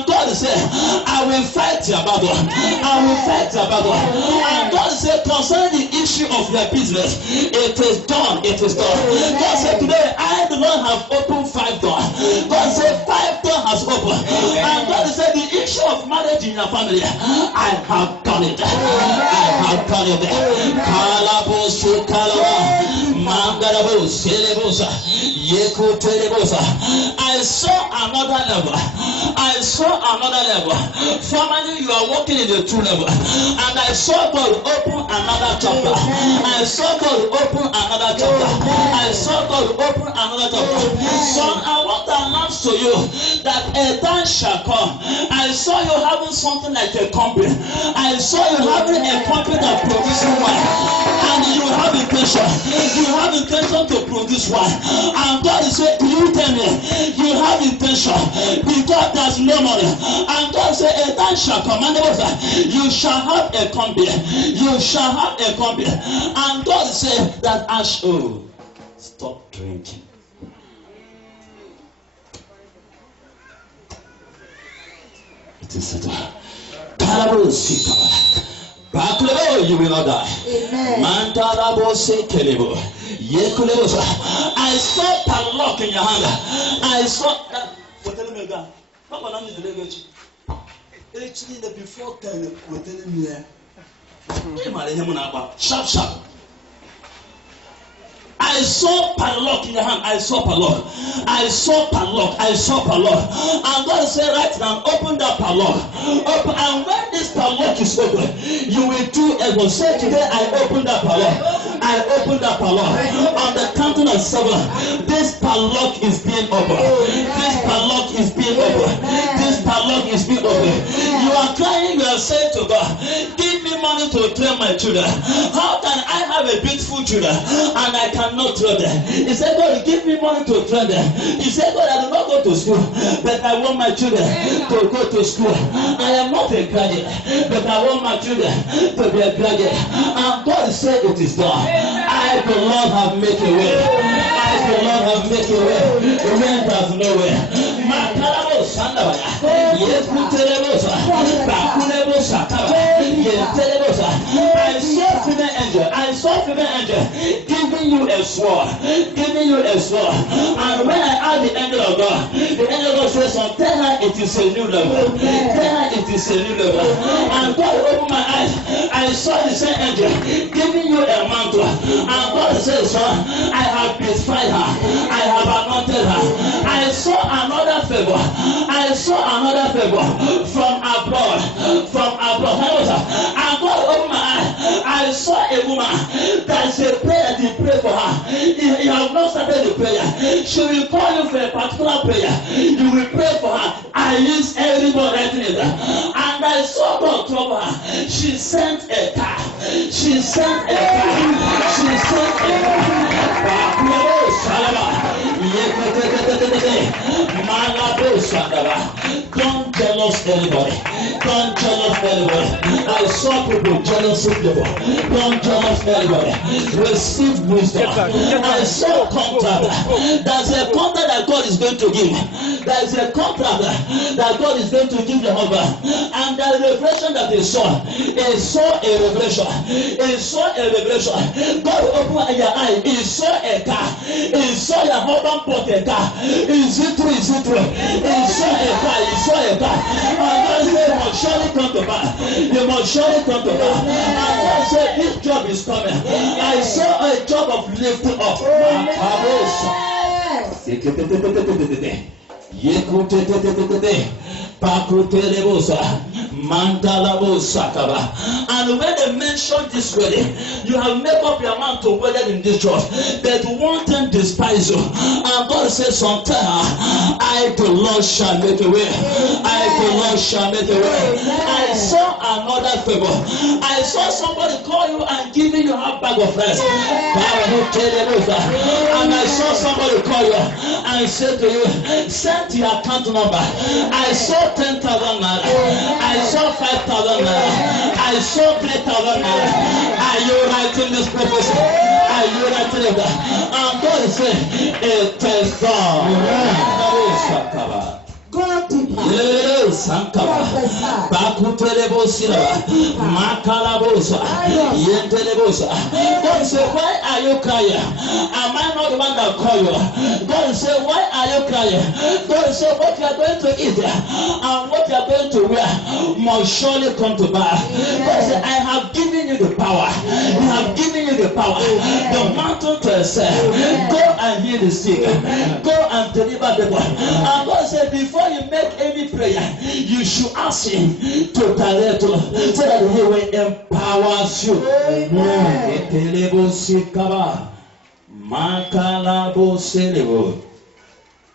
God said, I will fight your battle. I will fight your battle. And God said, concerning the issue of your business, it is done. It is done. God said, today I, the Lord, have opened 5 doors. God said, 5 doors has opened. And God said, the issue of marriage in your family, I have done it. I have done it. Kalabosu kalaba, mangarabosu selebosa, yeku telebosa. I saw another level. I saw another level. Formerly, you are walking in the 2 level, and I saw God open another chapter. I saw God open another chapter. I saw God open another chapter. Son, I want to announce to you that a time shall come. I saw you having something like a company. I saw you having a company that produces wine, and you have intention. You have intention to produce wine, and God is saying, you tell me, you have intention because there's no money. And God said, a time shall come, and you shall have a company. You shall have a company. And God said that I shall stop drinking. It is settled. You will not die. Amen. I saw padlock in your hand. I saw that. What tell me, God? Papa, I'm in the language. Actually, the before time, what tell me there? Sharp, sharp. I saw padlock in your hand. I saw padlock. I saw padlock. I saw padlock. And God said, right now, open that padlock. Open. And when this padlock is open, you will do as well. Say today, I open that padlock. I open that padlock. On the counting of 7, this padlock is being opened. This padlock is being opened. This padlock is being opened. You are crying. You are saying to God, give me money to train my children. How can I have a beautiful children and I cannot train them? He said, God, give me money to train them. He said, God, I do not go to school, but I want my children to go to school. I am not a graduate, but I want my children to be a graduate. And God said, it is done. I, the Lord, have made a way. I, the Lord, have made a way. When there's no way. I saw female angel. I saw female angel giving you a sword, giving you a sword. And when I asked the angel of God, the angel of God says, "Son, tell her it is a new level. Tell her it is a new level." And God opened my eyes. I saw the same angel giving you a mantle. And God says, "Son, I have beautified her. I have anointed her." I saw another favor. I saw another favor from abroad. From abroad. And God opened my eyes. I I saw a woman that's a prayer that he prayed for her. He has not started the prayer. She will call you for a particular prayer. You will pray for her. I use everybody writing it. And I saw God trouble her. She sent a car. She sent a car. She sent a car. Don't jealous anybody. Don't jealous anybody. I saw people jealous of people. Don't jealous anybody. Receive wisdom. I saw contract. There's a contract that God is going to give. There's a contract that God is going to give the husband. And the revelation that he saw a revelation. He saw a revelation. God opened your eye. He saw a car. He saw your husband bought a car. Is it true? Is it true? He saw a car. He saw a car. And God said, you must surely come to pass. You must surely come to pass. And God said, this job is coming. I saw a job of lifting up. And when they mention this wedding, you have made up your mind to wedding in this church. That one thing despise you. And God says sometime, I the Lord shall make a way. I the Lord shall make a way. I saw another favor. I saw somebody call you and give you half bag of rice. And I saw somebody call you and say to you, send your account number. I saw 10,000 naira. I saw 5,000 naira. I saw 3,000 naira. Are you writing this prophecy? Are you writing it? And God is saying, it is done. Go deeper. Yes, God said, why are you crying? Am I not the one that call you? God said, why are you crying? God said, what you are going to eat and what you are going to wear must surely come to pass. God said, I have given you the power. I have given you the power. The mountain to yourself. Go and heal the sick. Go and deliver the one. And God said, before you make any prayer, you should ask him to direct you so that he will empower you.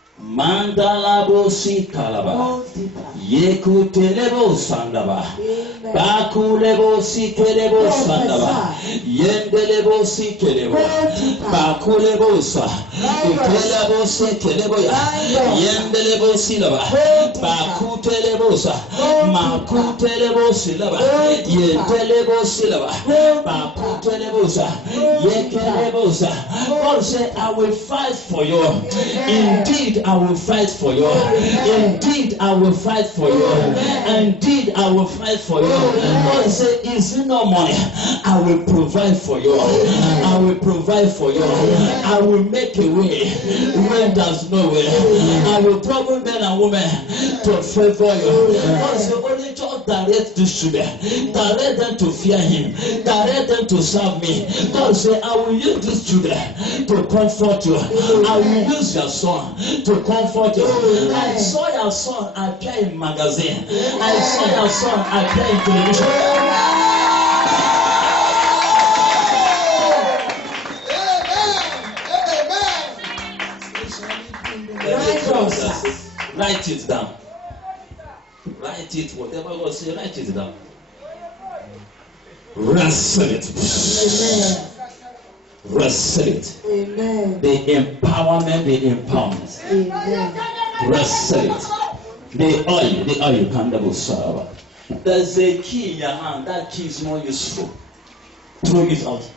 Mandalabo si kalaba yekutelebo sandaba bakulebo si kelebo sandaba yendelebo si kelebo bakulebo sa kelebo si kelebo ya yendelebo si laba bakutelebo sa makutelebo si laba yendelebo si laba bakutelebo sa yekelebo sa. God said, I will fight for you. Indeed, I will fight for you. Indeed, I will fight for you. Indeed, I will fight for you. God said, is it no money? I will provide for you. I will provide for you. I will make a way when there's no way. I will trouble men and women to favor you. God said, only just direct this children. Direct them to fear him. Direct them to serve me. God said, I will use these children to comfort you. I will use your son to comfort you. I saw your son appear in magazine. I saw your son appear in television. Write it down. Write it. Whatever God says, write it down. Wrestle it. Wrestle it. Amen. The empowerment, the empowerment. Amen. Wrestle it. The oil, candle serve. There's a key in your hand. That key is more useful. Throw it out.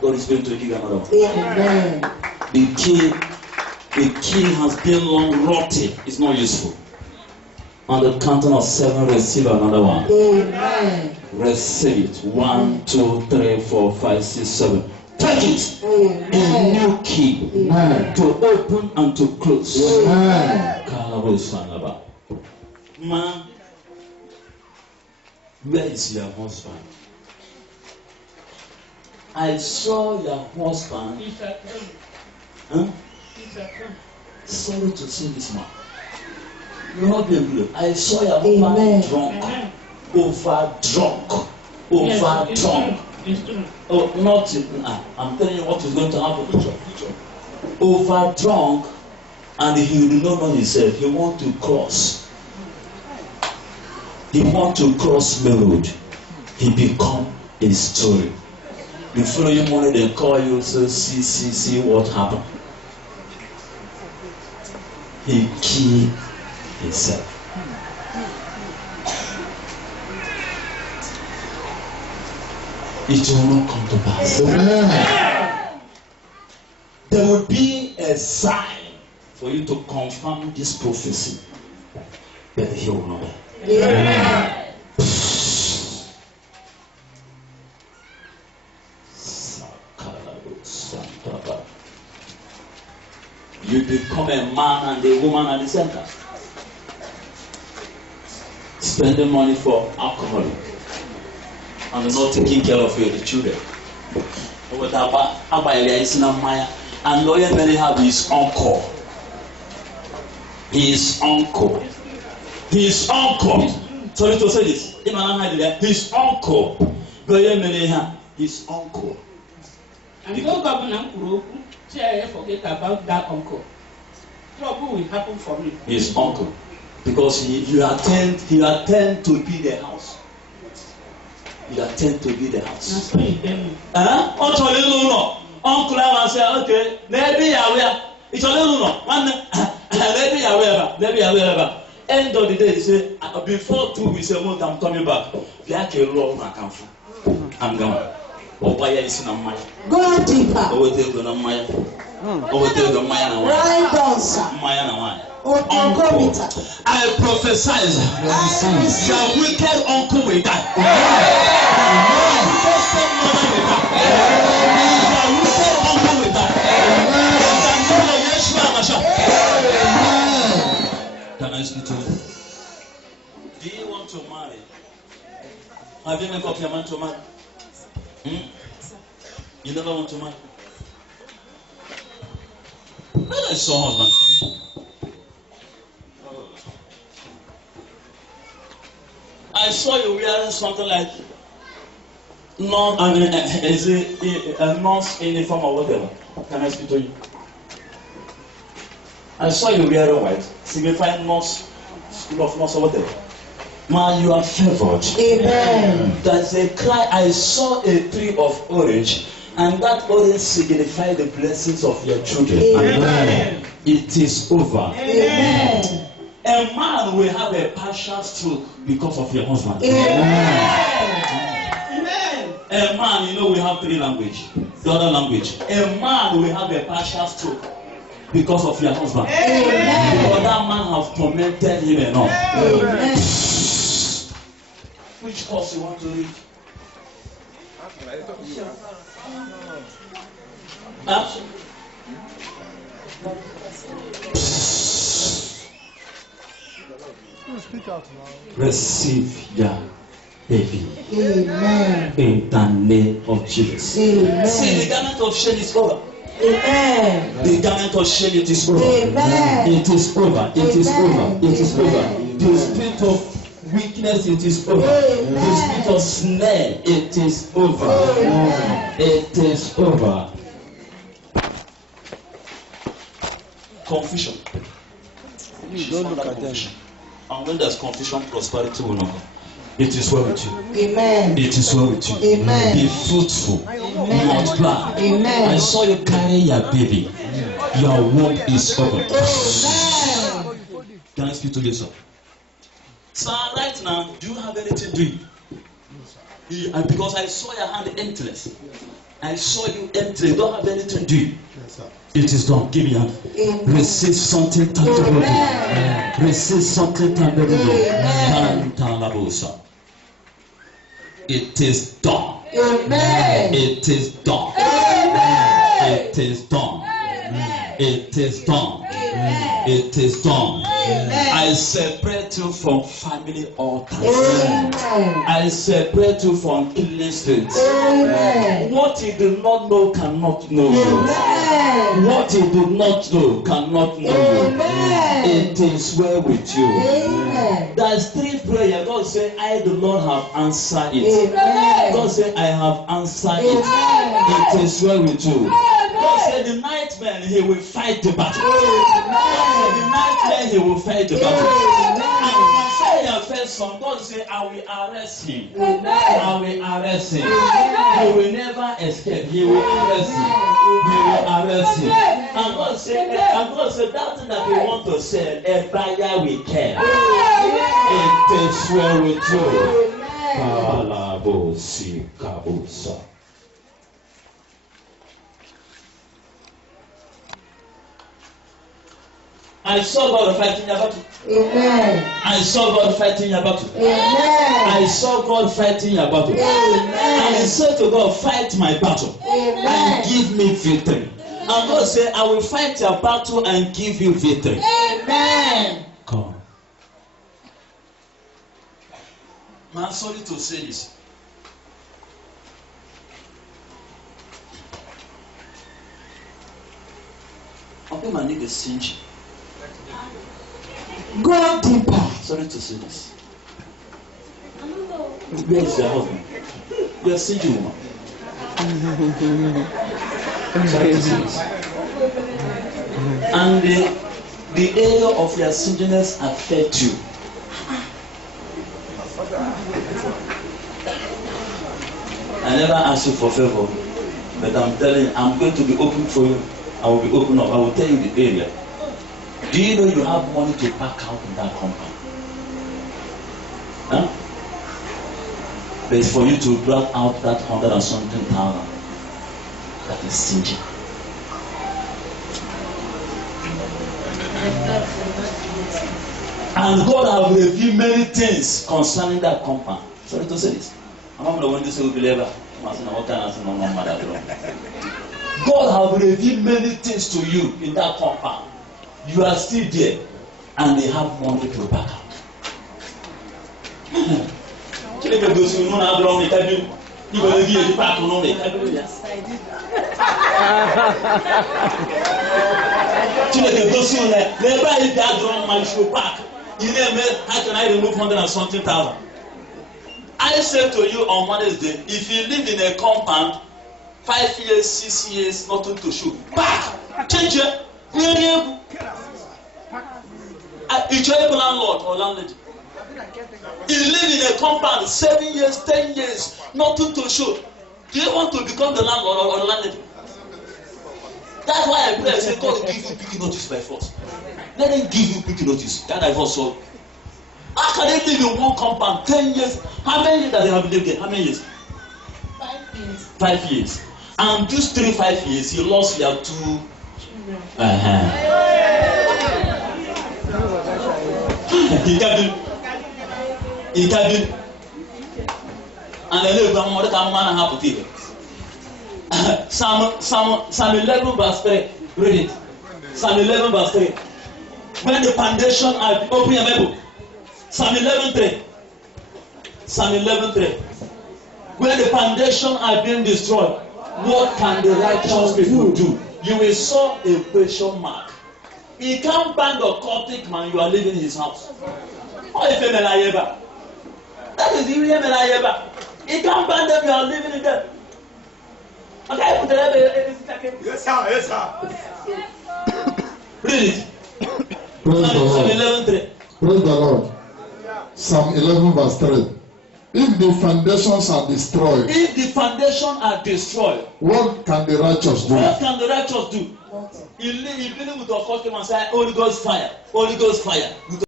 God is going to give you another one. Amen. The key has been long rotted. It's not useful. On the count of 7, receive another one. Amen. Receive it. 1, 2, 3, 4, 5, 6, 7. Take it. Amen. A new key. Amen. To open and to close. Amen. Man, where is your husband? I saw your husband. Huh? Sorry to see this man. You're not being blue. I saw your husband drunk. Over drunk. Oh, not. I'm telling you what is going to happen. Over drunk, and he will not know himself. He want to cross. He want to cross the road. He become a story. The following morning they call you, so see what happened. He killed himself. It will not come to pass. There will be a sign for you to confirm this prophecy, but he will not. You become a man and a woman at the center. Spending money for alcohol and not taking care of your children. And lawyer many have his uncle. His uncle. His uncle. Sorry to say this. His uncle. Lawyer many have his uncle. And no governor forget about that uncle. Trouble will happen for me. His uncle. Because he attend to be the house. He attend to be the house. That's what he tell me. Uncle I say, okay, maybe I will. It's a little no. Maybe I will. End of the day, he say, before 2 weeks, I'm coming back. I'm going. Why is in a mile? Go deeper. Over there, the Maya. Over there, the Maya. Right down, sir. Maya. Uncle, I prophesy your wicked uncle will die. Your wicked uncle will die. Can I speak to you? Do you want to marry? Have you made up your mind to marry? You never want to marry? When I saw husband. I saw you wearing something like is it a nurse uniform or whatever? Can I speak to you? I saw you wearing white, signifying nurse, school of nurse or whatever. Man, you are favored. Amen. That's a cry. I saw a tree of orange, and that orange signifies the blessings of your children. Amen. It is over. Amen. A man will have a partial stroke because of your husband. Amen. A man, you know, we have 3 languages. The other language. A man will have a partial stroke because of your husband. Amen. Because that man has tormented him enough. Amen. Which course you want to read? Huh? Receive your baby. Amen. In the name of Jesus. Amen. See, the garment of shame is over. Amen. The garment of shame, it is over. Amen. It is over. It is Amen. over. It is over. Amen. The spirit of weakness, it is over. Amen. The spirit of snare, it is over. Amen. It is over. Confusion. Don't look at them. And when there's confusion, prosperity will not come. It is well with you. Amen. It is well with you. Amen. Be fruitful. Amen. Multiply. Amen. I saw you carry your baby. Your womb is open. Amen. Can I speak to you, sir? Sir, right now, do you have anything doing? Because I saw your hand emptiness. I saw you empty. You don't have anything doing. Yes, sir. It is done. Give me your hand. Amen. Receive something tangible. Amen. Receive something tangible. Amen. It is done. Amen. It is done. Amen. It is done. It is done. It is done. Amen. I separate you from family altars. Amen. I separate you from killing spirits. Amen. What you do not know cannot know you. Amen. What you do not know cannot know you. Amen. It is well with you. Amen. There's 3 prayers. God said, I the Lord have answered it. Amen. God said, I have answered it. Amen. It is well with you. God said, the nightman, he will fight the battle. God said, the nightman, he will fight the battle. And in Isaiah first song, God said, I will arrest him. I will arrest him. He will never escape. He will arrest him. He will arrest him. And God said, that thing that we want to sell, a buyer will care. It is well with you. Kalabosi kabusa. I saw God fighting your battle. Amen. I saw God fighting your battle. Amen. I saw God fighting your battle. Amen. And I said to God, fight my battle Amen. and give me victory. And God said, I will fight your battle and give you victory. Amen. Come. I'm sorry to say this. I think I need a cinch. Go deeper. Sorry to say this. Where is your husband? You are a single woman. Sorry to say this. And the area of your singleness affect you. I never ask you for favor, but I'm telling you, I'm going to be open for you. I will be open up. I will tell you the area. Do you know you have money to pack out in that compound? Huh? But it's for you to drag out that 100 and something thousand. That is stingy. And God has revealed many things concerning that compound. Sorry to say this. I'm not going to say believer. God has revealed many things to you in that compound. You are still there, and they have money to back out. How can I remove 100 and something thousand? I said to you on Wednesday, if you live in a compound, 5 years, 6 years, nothing to show. Back! Change it! It's your landlord or landlady. You live in a compound 7 years, 10 years, nothing to show. Do you want to become the landlord or the landlady? That's why I pray. I say, God give you big notice by force. Let them give you big notice. That divorce solved. How can they live in one compound 10 years? How many years that they have lived there? How many years? 5 years. 5 years. And these 5 years, you lost your 2 children. He can do. And then you come and have to give. Psalm 11 verse 3. Read it. Psalm 11 verse 3. When the foundation, open your Bible. Psalm 11:3. Psalm 11:3. When the foundation are being destroyed, what can the righteous people do? You will saw a question mark. He can't ban the cultic man. You are living in his house. Or if that is the real Melayeba. He can't ban them. You are living in them. Okay, put the yes, sir. Yes, sir. Read it. Psalm 11:3. Praise the Lord. Psalm 11 verse 3. If the foundations are destroyed, if the foundations are destroyed, what can the righteous do? What can the righteous do? He live with the custom and say, Holy Ghost fire, Holy Ghost fire. You